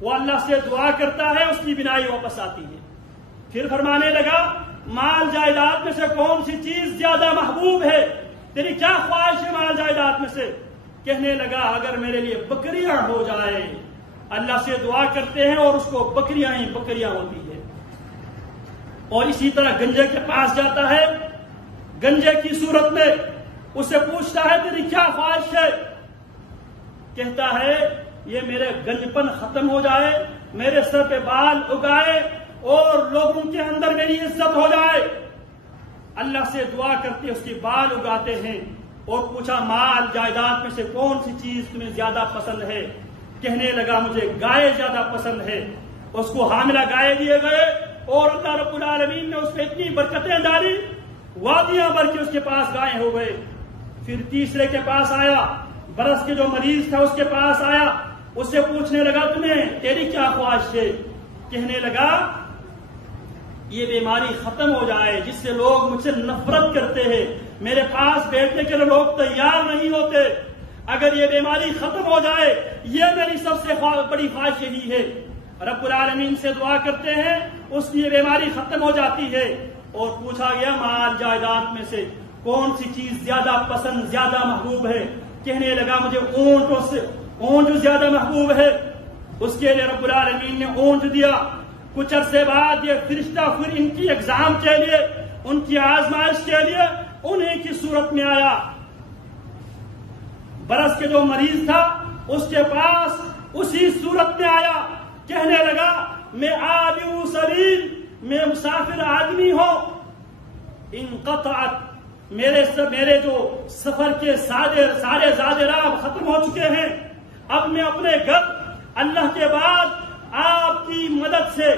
وہ اللہ سے دعا کرتا ہے، اس کی بینائی واپس آتی ہے. پھر فرمانے لگا مال جائیداد میں سے کون سی چیز زیادہ محبوب ہے؟ تیری کیا خواہش ہے مال جائیداد میں سے؟ کہنے لگا اگر میرے لیے بکریاں ہو جائے. اللہ سے دعا کرتے ہیں اور اس کو بکریاں ہی بکریاں ہوتی ہے. اور اسی طرح گنجے کے پاس جاتا ہے، گنجے کی صورت میں اسے پوچھتا ہے تیری کیا خواہش ہے؟ کہتا ہے یہ میرے گنجپن ختم ہو جائے، میرے سر پہ بال اگائے اور لوگوں کے اندر میری عزت ہو جائے. اللہ سے دعا کرتے اس کے بال اگاتے ہیں اور پوچھا مال جائیداد میں سے کون سی چیز تمہیں زیادہ پسند ہے؟ کہنے لگا مجھے گائے زیادہ پسند ہے. اس کو حاملہ گائے دیے گئے اور اللہ رب العالمین نے اس پہ اتنی برکتیں ڈالی، وادیاں بھر کے اس کے پاس گائے ہو گئے. پھر تیسرے کے پاس آیا، برس کے جو مریض تھا اس کے پاس آیا، اس سے پوچھنے لگا تمہیں تیری کیا خواہش ہے؟ کہنے لگا یہ بیماری ختم ہو جائے جس سے لوگ مجھ سے نفرت کرتے ہیں، میرے پاس بیٹھنے کے لیے لوگ تیار نہیں ہوتے. اگر یہ بیماری ختم ہو جائے، یہ میری سب سے بڑی خواہش یہی ہے. رب العالمین سے دعا کرتے ہیں، اس کی یہ بیماری ختم ہو جاتی ہے. اور پوچھا گیا مال جائیداد میں سے کون سی چیز زیادہ پسند، زیادہ محبوب ہے؟ کہنے لگا مجھے اونٹ زیادہ محبوب ہے. اس کے لیے رب العالمین نے اونٹ دیا. کچھ عرصے بعد یہ فرشتہ پھر ان کی ایگزام کے لیے، ان کی آزمائش کے لیے انہیں کی صورت میں آیا. برس کے جو مریض تھا اس کے پاس اسی صورت میں آیا. کہنے لگا میں عابر سبیل، میں مسافر آدمی ہوں. انقطعت میرے جو سفر کے سارے زاد راہ ختم ہو چکے ہیں. اب میں اپنے گھر اللہ کے بعد آپ کی مدد سے،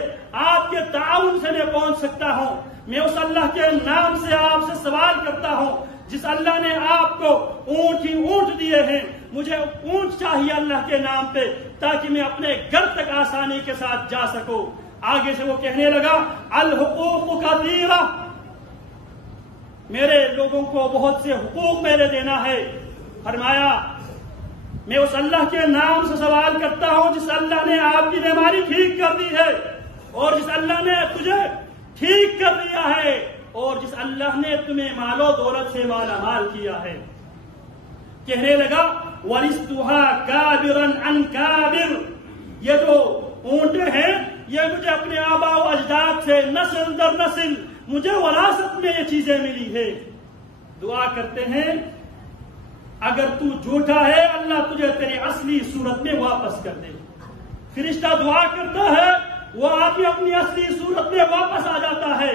آپ کے تعاون سے میں پہنچ سکتا ہوں. میں اس اللہ کے نام سے آپ سے سوال کرتا ہوں جس اللہ نے آپ کو اونٹ ہی اونٹ دیے ہیں. مجھے اونٹ چاہیے اللہ کے نام پہ تاکہ میں اپنے گھر تک آسانی کے ساتھ جا سکوں. آگے سے وہ کہنے لگا الحقوق کثیرہ، میرے لوگوں کو بہت سے حقوق میرے دینا ہے. فرمایا میں اس اللہ کے نام سے سوال کرتا ہوں جس اللہ نے آپ کی بیماری ٹھیک کر دی ہے، اور جس اللہ نے تجھے ٹھیک کر دیا ہے، اور جس اللہ نے تمہیں مال و دولت سے مالا مال کیا ہے. کہنے لگا وَرِثْتُهَا كَابِرًا عَنْ كَابِرٍ، یہ جو اونٹیں ہیں یہ مجھے اپنے آبا و اجداد سے نسل در نسل مجھے وراثت میں یہ چیزیں ملی ہے. دعا کرتے ہیں اگر تو جھوٹا ہے اللہ تجھے تیری اصلی صورت میں واپس کر دے. فرشتہ دعا کرتا ہے، وہ آدمی اپنی اصلی صورت میں واپس آ جاتا ہے.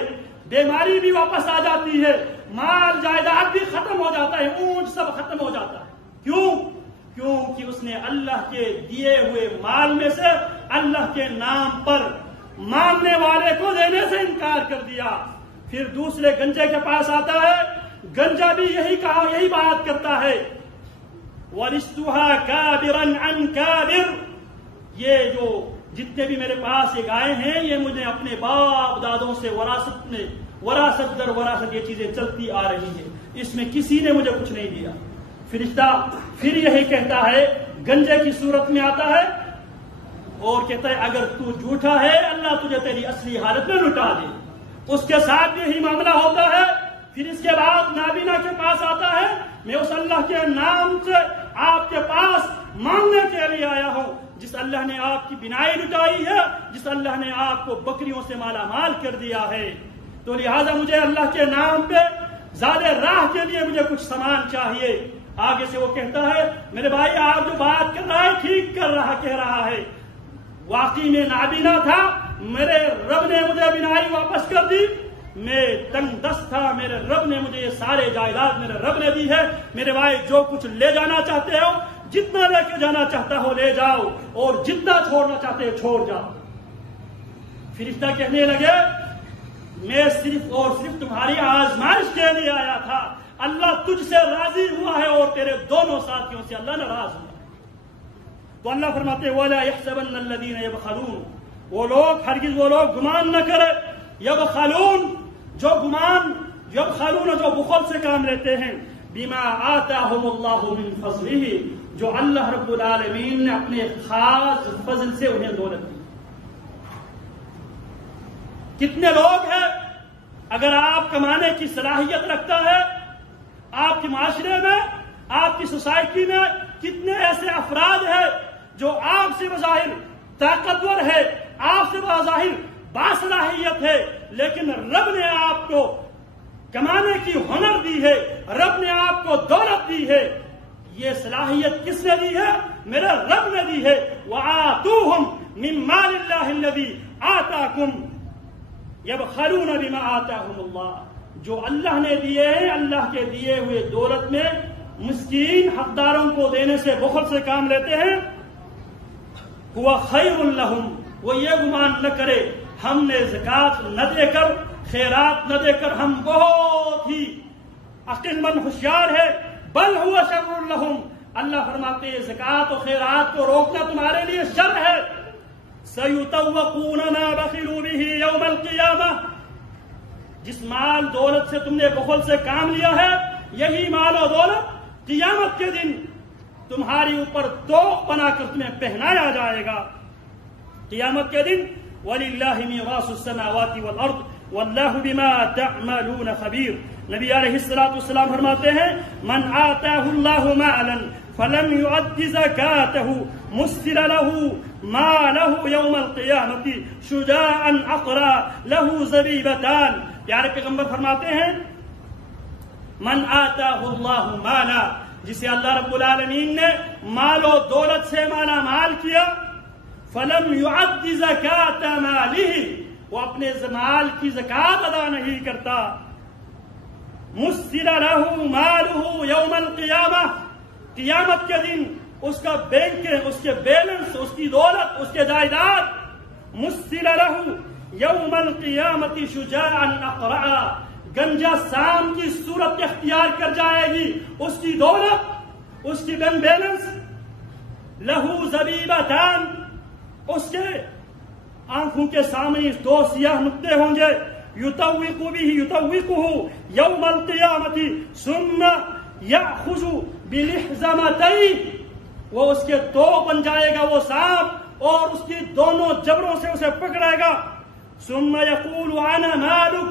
بیماری بھی واپس آ جاتی ہے، مال جائیداد بھی ختم ہو جاتا ہے، اونٹ سب ختم ہو جاتا ہے. کیوں؟ کیونکہ اس نے اللہ کے دیے ہوئے مال میں سے اللہ کے نام پر مانگنے والے کو دینے سے انکار کر دیا. پھر دوسرے گنجے کے پاس آتا ہے، گنجا بھی یہی بات کرتا ہے وَرِثْتُهَا كَابِرًا عَنْ كَابِرٍ، یہ جو جتنے بھی میرے پاس یہ گائے ہیں یہ مجھے اپنے باپ دادوں سے وراثت در وراثت یہ چیزیں چلتی آ رہی ہیں، اس میں کسی نے مجھے کچھ نہیں دیا. فرشتہ پھر یہی کہتا ہے، گنجے کی صورت میں آتا ہے اور کہتا ہے اگر تو جھوٹا ہے اللہ تجھے تیری اصلی حالت میں لٹا دے. اس کے ساتھ یہی معاملہ ہوتا ہے. پھر اس کے بعد نابینا کے پاس آتا ہے، میں اس اللہ کے نام سے آپ کے پاس مانگنے کے لیے آیا ہوں جس اللہ نے آپ کی بینائی لٹائی ہے، جس اللہ نے آپ کو بکریوں سے مالا مال کر دیا ہے. تو لہذا مجھے اللہ کے نام پہ زاد راہ کے لیے مجھے کچھ سامان چاہیے. آگے سے وہ کہتا ہے میرے بھائی آپ جو بات کر رہا ہے ٹھیک کہہ رہا ہے، واقعی میں نابینا تھا، میرے رب نے مجھے بینائی واپس کر دی، میں تنگ دست تھا، میرے رب نے مجھے یہ سارے جائیداد میرے رب نے دی ہے، میرے بھائی جو کچھ لے جانا چاہتے ہو، جتنا لے کے جانا چاہتا ہو لے جاؤ، اور جتنا چھوڑنا چاہتے ہو چھوڑ جاؤ۔ فرشتہ کہنے لگے میں صرف اور صرف تمہاری آزمائش کے لیے آیا تھا، اللہ تجھ سے راضی ہوا ہے اور تیرے دونوں ساتھیوں سے اللہ ناراض ہوا۔ تو اللہ فرماتے ہیں وَلَا يَحْسَبَنَّ الَّذِينَ يَبْخَلُونَ، وہ لوگ ہرگز وہ لوگ گمان نہ کرے، یبخلون جو بخل سے کام لیتے ہیں، بما آتاہم اللہ من فضلہ، جو اللہ رب العالمین نے اپنے خاص فضل سے انہیں دولت دی۔ کتنے لوگ ہیں اگر آپ کمانے کی صلاحیت رکھتا ہے آپ کے معاشرے میں، آپ کی سوسائٹی میں، کتنے ایسے افراد ہیں جو آپ سے بظاہر طاقتور ہے، آپ سے بظاہر باصلاحیت ہے، لیکن رب نے آپ کو کمانے کی ہنر دی ہے، رب نے آپ کو دولت دی ہے۔ یہ صلاحیت کس نے دی ہے؟ میرے رب نے دی ہے۔ وَآتُوهُمْ مِن مَالِ اللَّهِ الَّذِي آتَاكُمْ يَبْخَلُونَ بِمَا آتَاهُمُ اللَّهُ، جو اللہ نے دیے ہیں، اللہ کے دیے ہوئے دولت میں مسکین حقداروں کو دینے سے بخل سے کام لیتے ہیں۔ هُوَ خَيْرٌ لَهُمْ، وہ یہ گمان نہ کرے ہم نے زکوٰۃ نہ دے کر، خیرات نہ دے کر ہم بہت ہی عقل مند ہوشیار ہے، بل هُوَ شَرٌّ لَهُمْ، اللہ فرماتے ہیں زکوٰۃ و خیرات کو روکنا تمہارے لیے شر ہے۔ سَيُطَوَّقُونَ مَا بَخِلُوا بِهِ يَوْمَ الْقِيَامَةِ، جس مال دولت سے تم نے بخل سے کام لیا ہے، یہی مال و دولت قیامت کے دن تمہاری اوپر توق بنا کر تمہیں پہنایا جائے گا۔ قیامت کے دن وَلِلَّهِ مِيرَاثُ السَّمَاوَاتِ وَالْأَرْضِ وَاللَّهُ بِمَا تَعْمَلُونَ خَبِيرٌ۔ نبی علیہ الصلوۃ فرماتے ہیں من آتاہ اللہ مالا فلم يؤد زکاتہ مسل لہ مالہ یوم القیامۃ شجاعا اقرا لہ زبیبتان۔ پیارے پیغمبر فرماتے ہیں من آتاہ اللہ مالا، جسے اللہ رب العالمین نے مال و دولت سے مالا مال کیا، فلم يؤد زکات مالہ، وہ اپنے مال کی زکات ادا نہیں کرتا، مسل لہ مالہ یوم القیامہ، قیامت کے دن اس کا بینک، اس کے بیلنس، اس کی دولت، اس کے جائیداد، مسل لہ یوم القیامت شجاعا اقرعا، گنجا سام کی صورت اختیار کر جائے گی، اس کی دولت، اس کی بینک بیلنس، لہو زبیبتان، اس کے آنکھوں کے سامنے دو سیاہ نقطے ہوں گے، یطوقہ یوم القیامت ثم یأخذ بلحظمتیہ، وہ اس کے دو بن جائے گا وہ سانپ، اور اس کی دونوں جبڑوں سے اسے پکڑے گا، ثم یقول انا مالک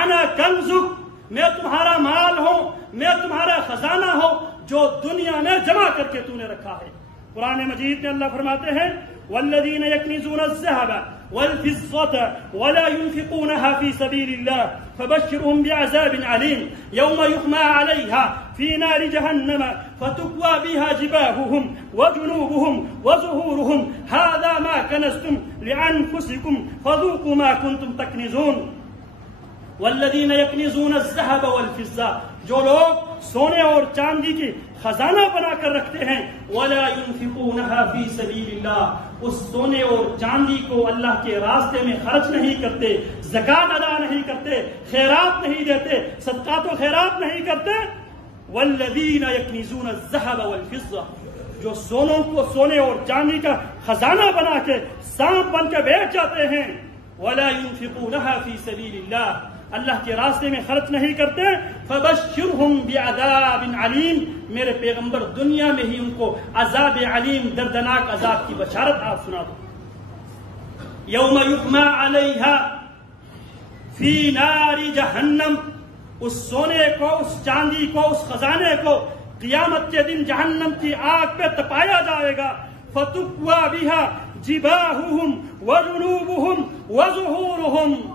انا کنزک، میں تمہارا مال ہوں، میں تمہارا خزانہ ہوں جو دنیا میں جمع کر کے تو نے رکھا ہے۔ قرآن مجید میں اللہ فرماتے ہیں والذین یکنزون الذہب والفضة ولا ينفقونها في سبيل الله فبشرهم بعذاب عليم يوم يحمى عليها في نار جهنم فتكوى بها جباههم وجنوبهم وظهورهم هذا ما كنزتم لأنفسكم فذوقوا ما كنتم تكنزون۔ والذین یکنزون الذهب والفضة، جو لوگ سونے اور چاندی کی خزانہ بنا کر رکھتے ہیں، ولا ينفقونها في سبيل الله، اس سونے اور چاندی کو اللہ کے راستے میں خرچ نہیں کرتے، زکات ادا نہیں کرتے، خیرات نہیں دیتے، صدقات و خیرات نہیں کرتے۔ والذین یکنزون الذهب والفضة، جو سونے اور چاندی کا خزانہ بنا کے سانپ بن کے بیٹھ جاتے ہیں، ولا ينفقونها في سبيل الله، اللہ کے راستے میں خرچ نہیں کرتے، فبشرهم بعذاب علیم، میرے پیغمبر دنیا میں ہی ان کو عذاب علیم، دردناک عذاب کی بشارت آپ سنا دو۔ یوم یحمى علیہا فی نار جہنم، اس سونے کو، اس چاندی کو، اس خزانے کو قیامت کے دن جہنم کی آگ پہ تپایا جائے گا، فتکوى بها جباہهم وجنوبهم وظہورهم،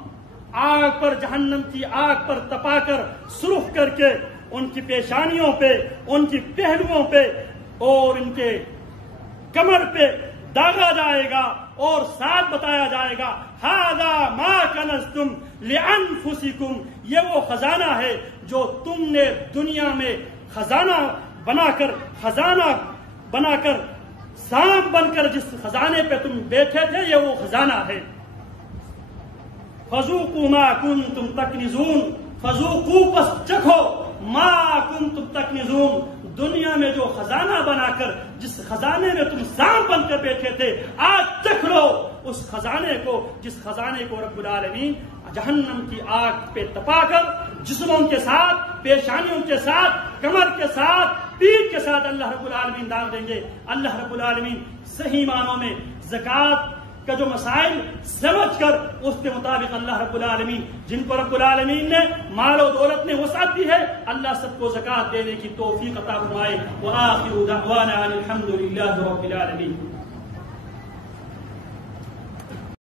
آگ پر، جہنم کی آگ پر تپا کر، سرخ کر کے ان کی پیشانیوں پہ، ان کی پہلوؤں پہ اور ان کے کمر پہ داغا جائے گا اور ساتھ بتایا جائے گا ھذا ما کنزتم لانفسکم، یہ وہ خزانہ ہے جو تم نے دنیا میں خزانہ بنا کر سانپ بن کر جس خزانے پہ تم بیٹھے تھے، یہ وہ خزانہ ہے۔ فذوقوا ما کنتم تکنزون، فذوقوا پس چکھو ما کنتم تکنزون، دنیا میں جو خزانہ بنا کر جس خزانے میں تم سانپ بن کر بیٹھے تھے، آج چکھ لو اس خزانے کو، جس خزانے کو رب العالمین جہنم کی آگ پہ تپا کر جسموں کے ساتھ، پیشانیوں کے ساتھ، کمر کے ساتھ، پیٹھ کے ساتھ اللہ رب العالمین داغ دیں گے۔ اللہ رب العالمین صحیح معنوں میں زکوٰۃ کا جو مسائل سمجھ کر اس کے مطابق اللہ رب العالمین، جن کو رب العالمین نے مال و دولت نے وسعت دی ہے، اللہ سب کو زکوٰۃ دینے کی توفیق عطا فرمائے۔ وآخر دعوانا ان الحمد للہ رب العالمین۔